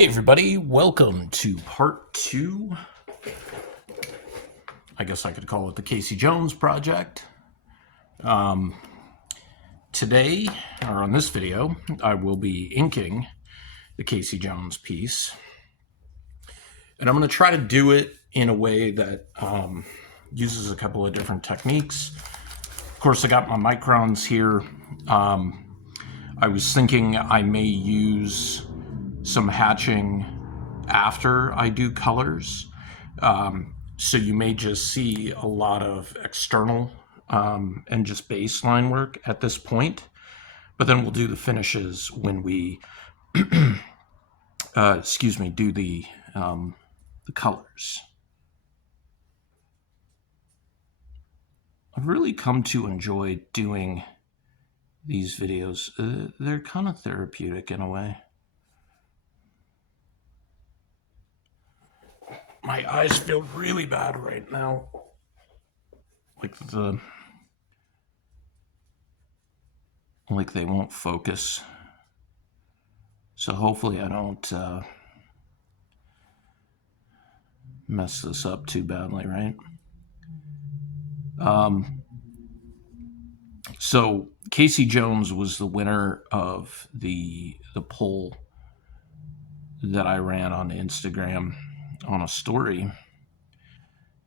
Hey everybody, welcome to part two. I guess I could call it the Casey Jones project. Today, or on this video, I will be inking the Casey Jones piece. And I'm going to try to do it in a way that uses a couple of different techniques. Of course, I got my microns here. I was thinking I may use some hatching after I do colors. So you may just see a lot of external and just baseline work at this point. But then we'll do the finishes when we, do the colors. I've really come to enjoy doing these videos. They're kind of therapeutic in a way. My eyes feel really bad right now. Like they won't focus. So hopefully I don't mess this up too badly, right? So Casey Jones was the winner of the poll that I ran on Instagram on a story.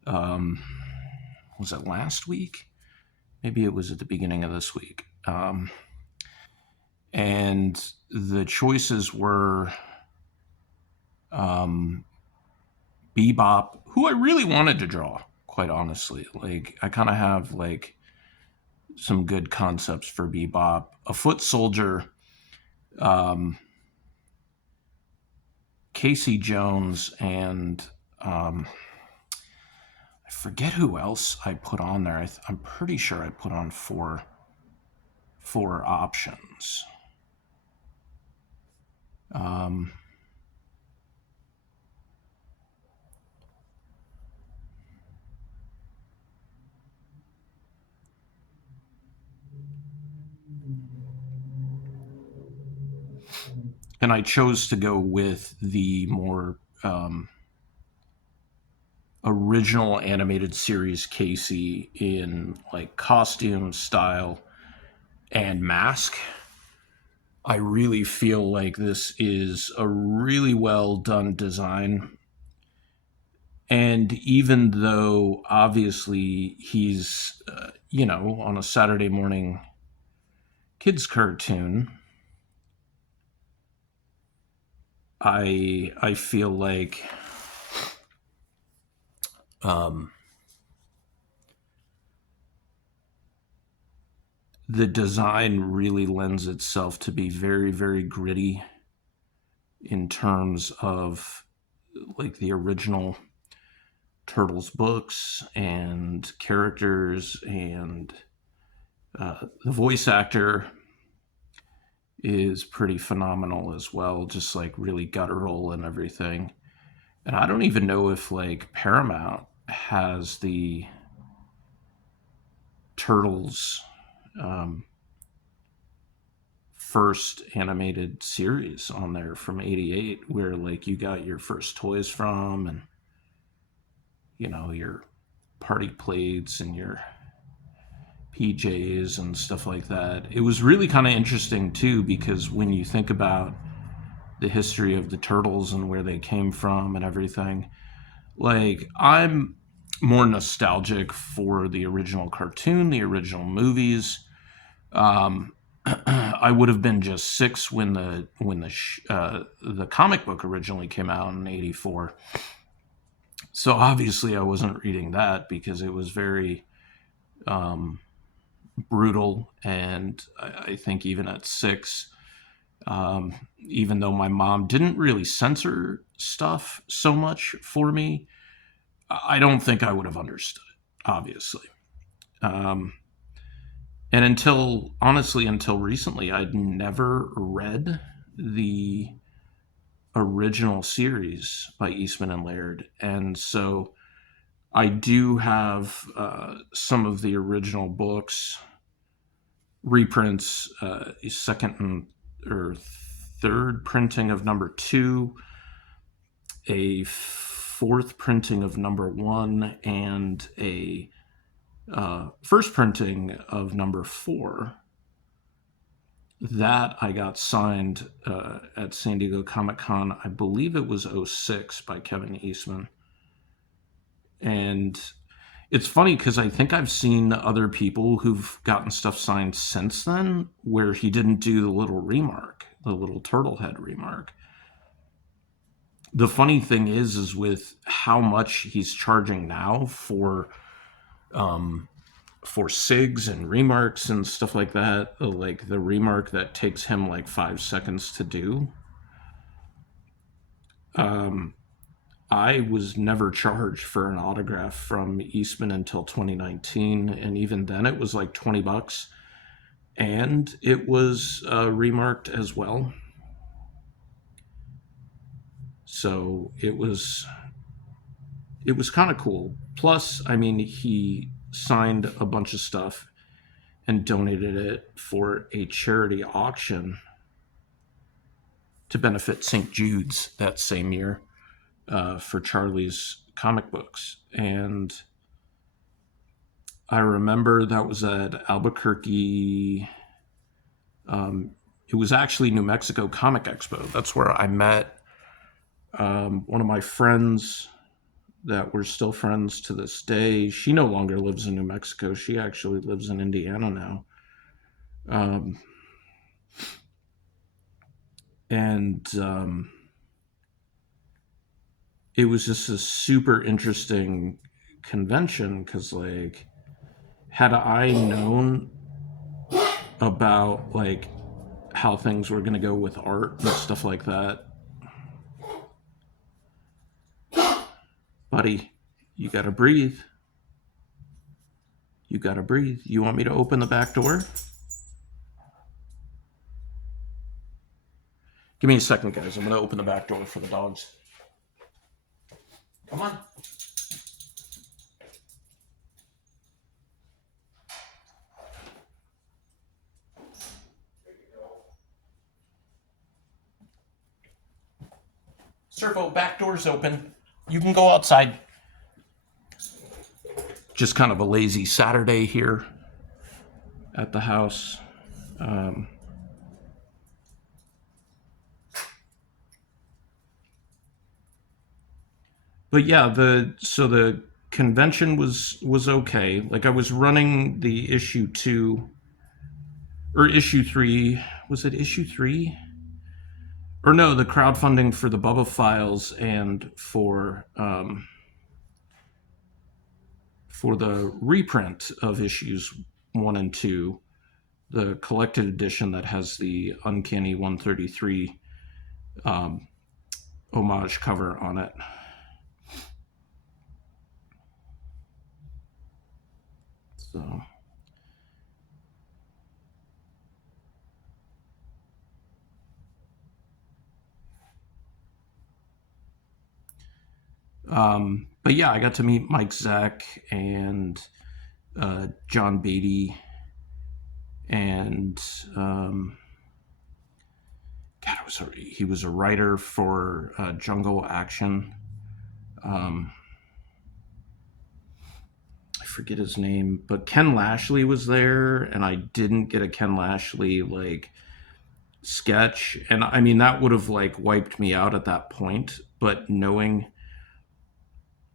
Was it last week? Maybe it was at the beginning of this week. And the choices were Bebop, who I really wanted to draw, quite honestly. Like, I kind of have like some good concepts for Bebop. A Foot Soldier, Casey Jones, and I forget who else I put on there. I'm pretty sure I put on four options. And I chose to go with the more original animated series Casey in like costume, style, and mask. I really feel like this is a really well done design. And even though obviously he's, on a Saturday morning kids cartoon, I feel like the design really lends itself to be very, very gritty in terms of like the original Turtles books and characters, and the voice actor is pretty phenomenal as well, just like really guttural and everything. And I don't even know if like Paramount has the Turtles first animated series on there from '88, where like you got your first toys from, and your party plates and your PJs and stuff like that. It was really kind of interesting too, because when you think about the history of the Turtles and where they came from and everything, like I'm more nostalgic for the original cartoon, the original movies. I would have been just 6 when the comic book originally came out in '84. So obviously I wasn't reading that because it was very brutal, and I think even at 6, even though my mom didn't really censor stuff so much for me, I don't think I would have understood it, obviously. And until recently, I'd never read the original series by Eastman and Laird. And so I do have some of the original books, reprints, second or third printing of number 2. a fourth printing of number 1 and a first printing of number 4. That I got signed at San Diego Comic-Con. I believe it was '06 by Kevin Eastman. And it's funny because I think I've seen other people who've gotten stuff signed since then where he didn't do the little remark, the little turtle head remark. The funny thing is with how much he's charging now for SIGs and remarks and stuff like that, like the remark that takes him like 5 seconds to do. I was never charged for an autograph from Eastman until 2019, and even then it was like $20, and it was remarked as well. So it was kind of cool. Plus, I mean, he signed a bunch of stuff and donated it for a charity auction to benefit St. Jude's that same year for Charlie's comic books. And I remember that was at Albuquerque. It was actually New Mexico Comic Expo. That's where I met one of my friends that we're still friends to this day. She no longer lives in New Mexico. She actually lives in Indiana now. It was just a super interesting convention because, like, had I known about, like, how things were going to go with art and stuff like that, buddy, you gotta breathe. You gotta breathe. You want me to open the back door? Give me a second, guys. I'm gonna open the back door for the dogs. Come on. Servo, back door's open. You can go outside. Just kind of a lazy Saturday here at the house. But yeah, the convention was okay. Like, I was running the issue 2 or issue 3. Was it issue 3? Or no, the crowdfunding for the Bubba Files and for the reprint of issues 1 and 2, the collected edition that has the Uncanny 133 homage cover on it. So but yeah, I got to meet Mike Zeck and John Beatty and he was a writer for Jungle Action. I forget his name, but Ken Lashley was there, and I didn't get a Ken Lashley like sketch, and I mean that would have like wiped me out at that point, but knowing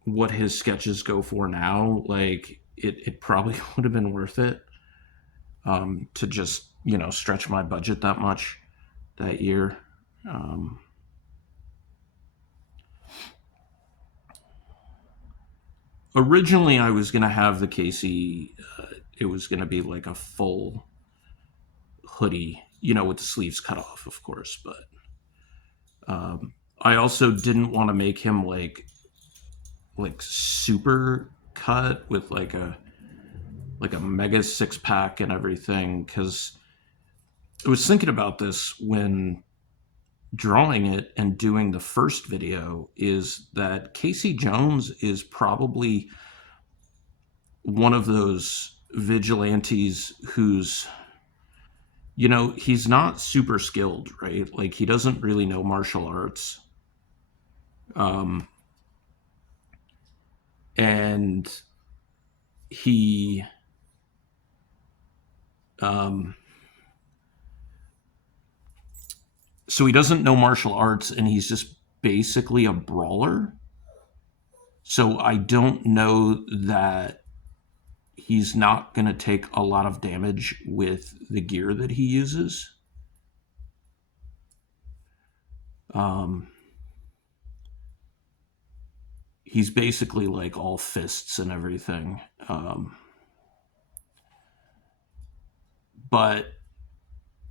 what his sketches go for now, like it probably would have been worth it to just, you know, stretch my budget that much that year. Originally I was gonna have the Casey, it was gonna be like a full hoodie, you know, with the sleeves cut off, of course, but I also didn't want to make him like super cut with like a mega 6-pack and everything, because I was thinking about this when drawing it and doing the first video, is that Casey Jones is probably one of those vigilantes who's, you know, he's not super skilled, right? Like, he doesn't really know martial arts. Um, and he um, so he doesn't know martial arts, and he's just basically a brawler. So I don't know that he's not going to take a lot of damage with the gear that he uses. Um, he's basically like all fists and everything. But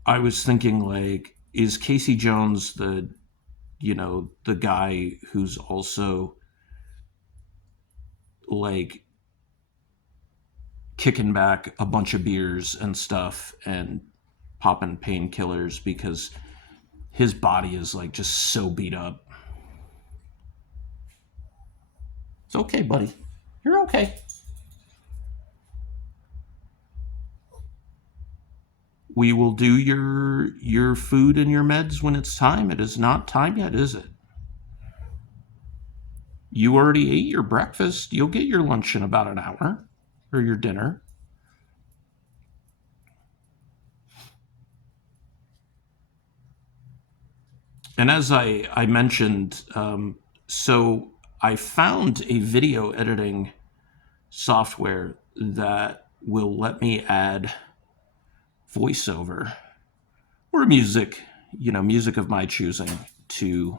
I was thinking, like, is Casey Jones the guy who's also like kicking back a bunch of beers and stuff and popping painkillers because his body is like just so beat up? It's okay, buddy. You're okay. We will do your food and your meds when it's time. It is not time yet, is it? You already ate your breakfast. You'll get your lunch in about an hour, or your dinner. And as I mentioned, so I found a video editing software that will let me add voiceover or music, music of my choosing to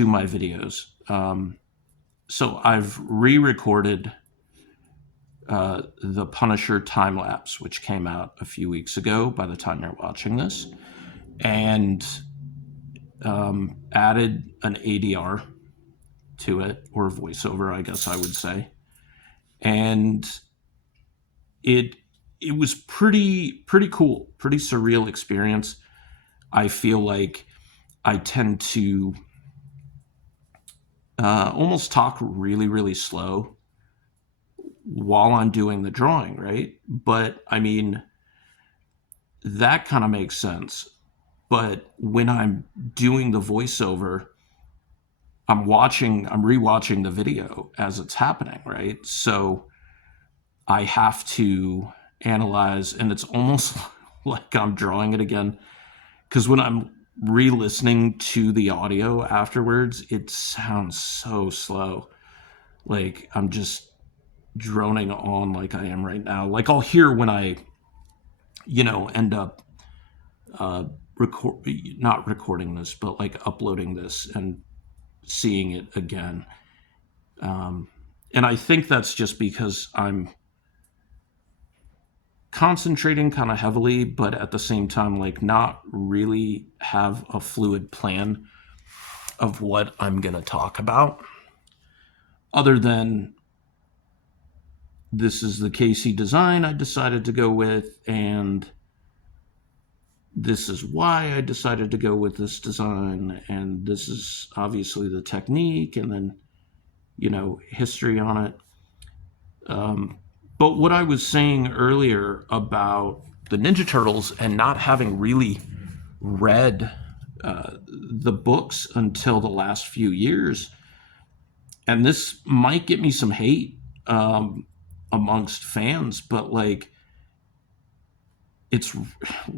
my videos. So I've re-recorded the Punisher time lapse, which came out a few weeks ago. By the time you're watching this, and added an ADR to it, or voiceover, I guess I would say, and it it was pretty cool, pretty surreal experience. I feel like I tend to almost talk really slow while I'm doing the drawing, right? But I mean, that kind of makes sense. But when I'm doing the voiceover, I'm rewatching the video as it's happening, right? So I have to analyze, and it's almost like I'm drawing it again. Because when I'm re listening to the audio afterwards, it sounds so slow. Like I'm just droning on like I am right now. Like I'll hear when I, end up not recording this, but like uploading this and seeing it again. And I think that's just because I'm concentrating kind of heavily, but at the same time, like not really have a fluid plan of what I'm going to talk about, other than this is the Casey design I decided to go with, and this is why I decided to go with this design, and this is obviously the technique, and then, history on it. But what I was saying earlier about the Ninja Turtles and not having really read the books until the last few years, and this might get me some hate amongst fans, but it's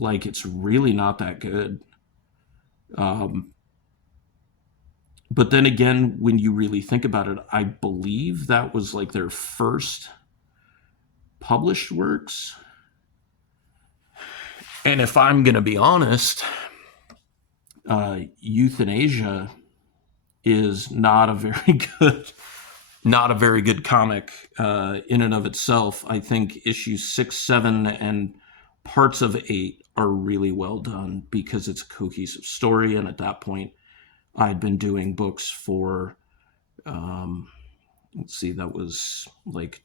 it's really not that good. But then again, when you really think about it, I believe that was like their first published works. And if I'm going to be honest, Euthanasia is not a very good comic in and of itself. I think issues 6, 7, and parts of 8 are really well done because it's a cohesive story. And at that point, I'd been doing books for, that was like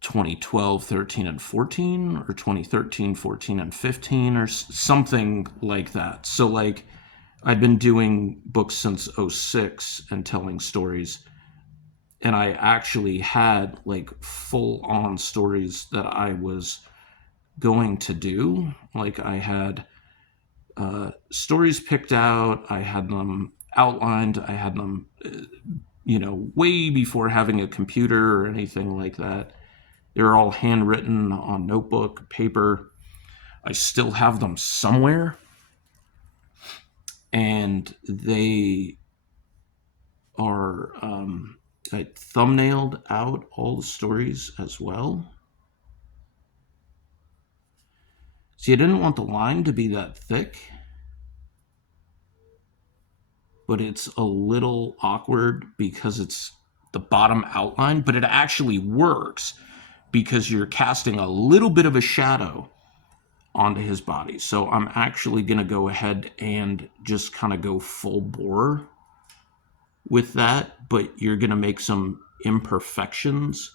2012, 13, and 14, or 2013, 14, and 15, or something like that. So like I'd been doing books since 06 and telling stories, and I actually had like full on stories that I was going to do. Like I had stories picked out. I had them outlined. I had them, way before having a computer or anything like that. They're all handwritten on notebook, paper. I still have them somewhere. And they are, I thumbnailed out all the stories as well. See, I didn't want the line to be that thick, but it's a little awkward because it's the bottom outline, but it actually works because you're casting a little bit of a shadow onto his body. So I'm actually going to go ahead and just kind of go full bore with that, but you're going to make some imperfections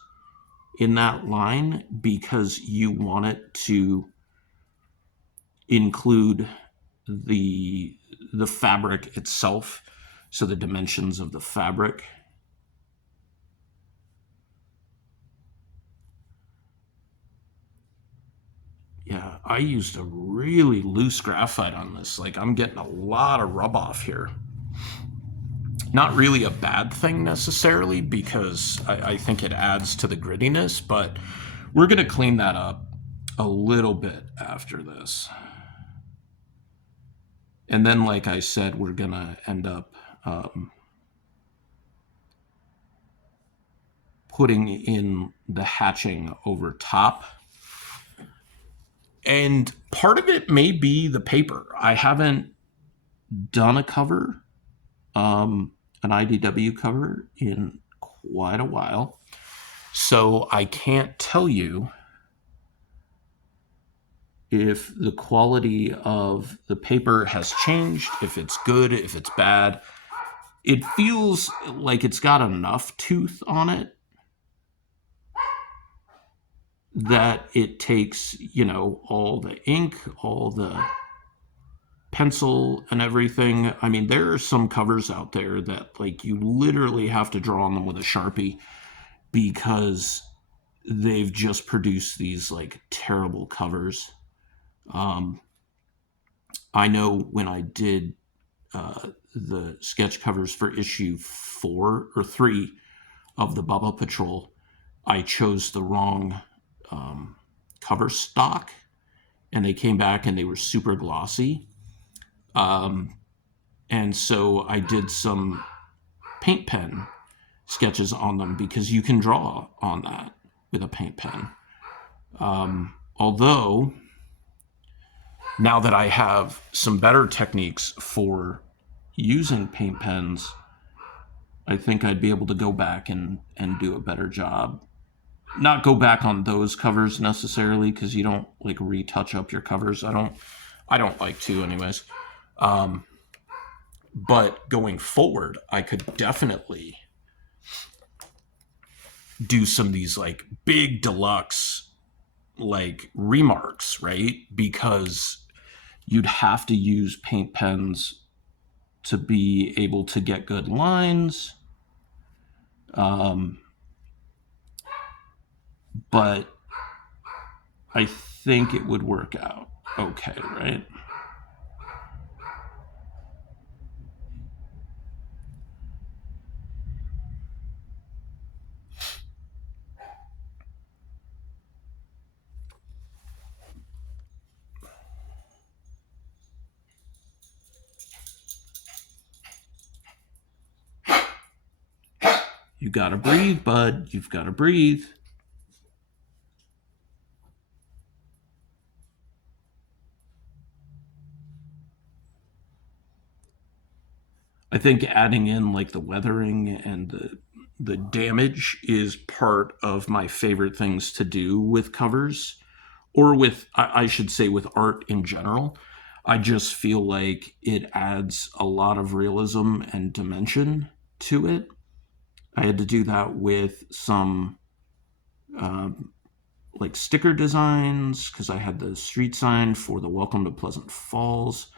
in that line because you want it to include the fabric itself, so the dimensions of the fabric. Yeah, I used a really loose graphite on this. Like, I'm getting a lot of rub off here. Not really a bad thing necessarily, because I think it adds to the grittiness, but we're going to clean that up a little bit after this. And then, like I said, we're going to end up putting in the hatching over top. And part of it may be the paper. I haven't done a cover, an IDW cover, in quite a while. So I can't tell you if the quality of the paper has changed, if it's good, if it's bad. It feels like it's got enough tooth on it that it takes, all the ink, all the pencil and everything. I mean, there are some covers out there that, like, you literally have to draw on them with a Sharpie because they've just produced these, like, terrible covers. I know when I did the sketch covers for issue 4 or 3 of the Bubba Patrol, I chose the wrong cover stock, and they came back and they were super glossy. And so I did some paint pen sketches on them because you can draw on that with a paint pen. Although, now that I have some better techniques for using paint pens, I think I'd be able to go back and do a better job. Not go back on those covers necessarily, because you don't, like, retouch up your covers. I don't like to anyways. But going forward, I could definitely do some of these, like, big deluxe, like, remarks, right? Because you'd have to use paint pens to be able to get good lines. But I think it would work out okay, right? You gotta breathe, bud. You've gotta breathe. I think adding in, like, the weathering and the damage is part of my favorite things to do with covers, or with, I should say, with art in general. I just feel like it adds a lot of realism and dimension to it. I had to do that with some like sticker designs, because I had the street sign for the Welcome to Pleasant Falls,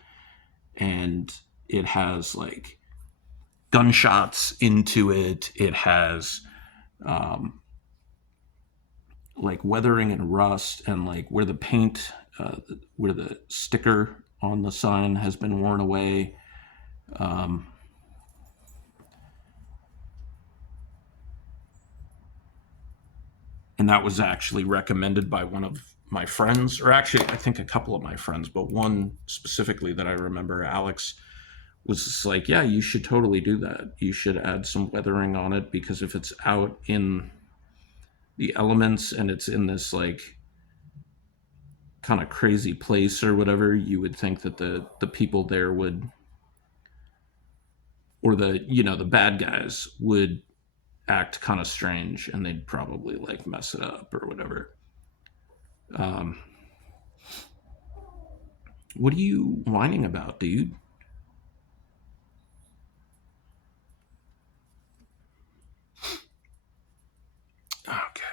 and it has, like, gunshots into it. It has like weathering and rust, and, like, where the paint, where the sticker on the sign has been worn away. And that was actually recommended by one of my friends, or actually, I think a couple of my friends, but one specifically that I remember, Alex, was just like, yeah, you should totally do that. You should add some weathering on it, because if it's out in the elements and it's in this like kind of crazy place or whatever, you would think that the people there would, or the bad guys would act kind of strange, and they'd probably like mess it up or whatever. What are you whining about, dude? Okay.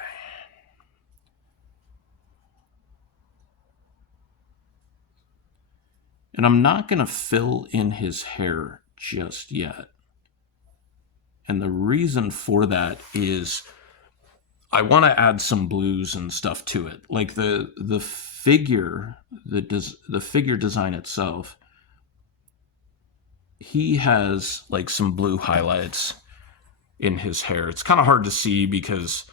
And I'm not going to fill in his hair just yet. And the reason for that is I want to add some blues and stuff to it. Like the figure, the figure design itself, he has like some blue highlights in his hair. It's kind of hard to see because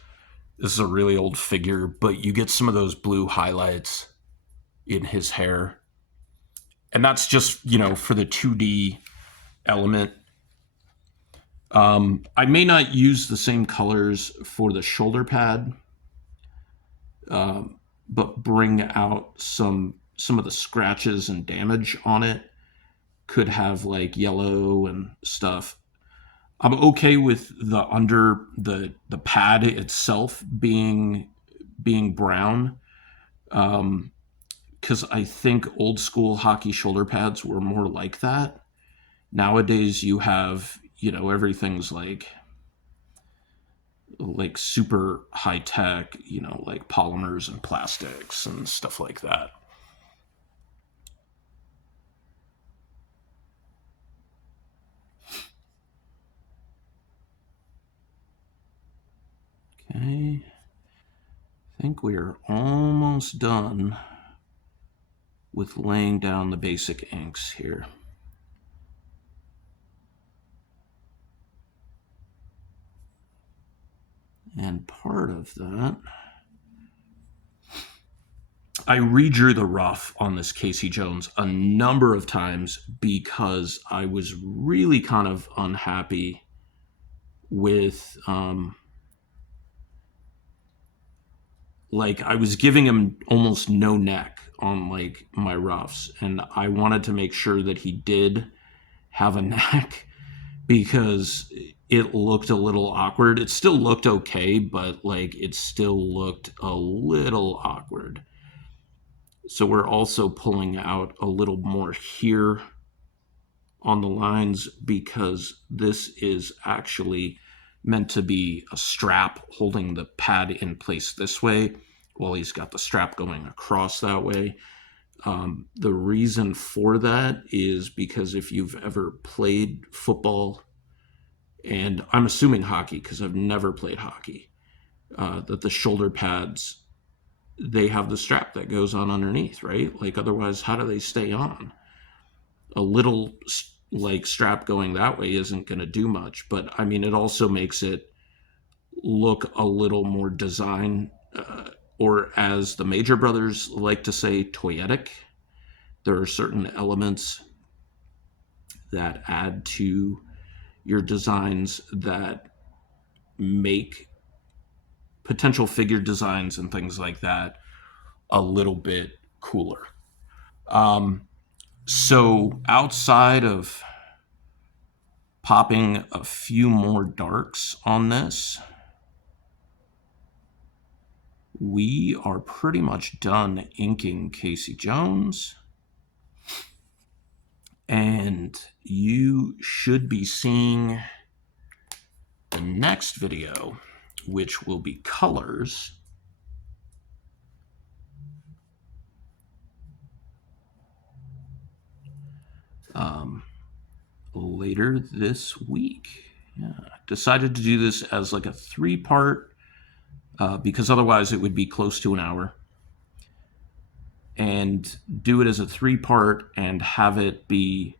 this is a really old figure, but you get some of those blue highlights in his hair. And that's just, for the 2D element. I may not use the same colors for the shoulder pad, but bring out some of the scratches and damage on it. Could have like yellow and stuff. I'm okay with the under the pad itself being brown, because I think old school hockey shoulder pads were more like that. Nowadays you have, everything's like super high tech, like polymers and plastics and stuff like that. Okay. I think we are almost done with laying down the basic inks here. And part of that, I redrew the rough on this Casey Jones a number of times because I was really kind of unhappy with, like, I was giving him almost no neck on like my roughs, and I wanted to make sure that he did have a neck because it looked a little awkward. It still looked okay, but like it still looked a little awkward. So we're also pulling out a little more here on the lines because this is actually meant to be a strap holding the pad in place this way while he's got the strap going across that way. The reason for that is because if you've ever played football, and I'm assuming hockey because I've never played hockey, that the shoulder pads, they have the strap that goes on underneath, right? Like otherwise, how do they stay on? A little like strap going that way isn't going to do much, but I mean, it also makes it look a little more design, or as the Major Brothers like to say, toyetic. There are certain elements that add to your designs that make potential figure designs and things like that a little bit cooler. So outside of popping a few more darks on this, we are pretty much done inking Casey Jones. And you should be seeing the next video, which will be colors, later this week. Yeah, decided to do this as like a 3-part, because otherwise it would be close to an hour. and do it as a 3-part and have it be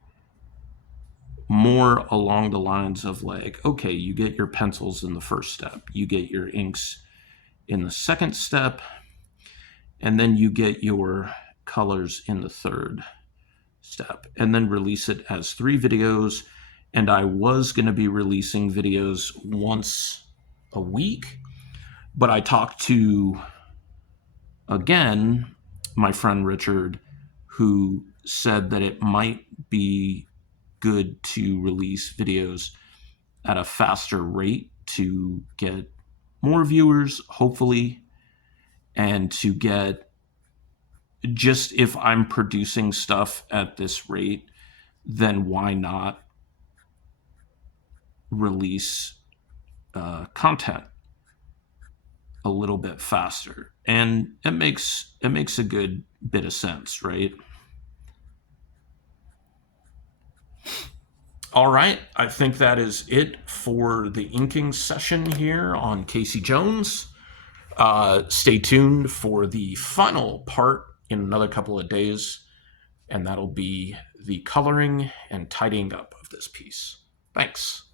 more along the lines of like, okay, you get your pencils in the first step, you get your inks in the second step, and then you get your colors in the third step, and then release it as 3 videos. And I was going to be releasing videos once a week, but I talked to, again, my friend Richard, who said that it might be good to release videos at a faster rate to get more viewers, hopefully, and to get, just if I'm producing stuff at this rate, then why not release content a little bit faster? And it makes a good bit of sense, right? All right, I think that is it for the inking session here on Casey Jones. Stay tuned for the final part in another couple of days, and that'll be the coloring and tidying up of this piece. Thanks.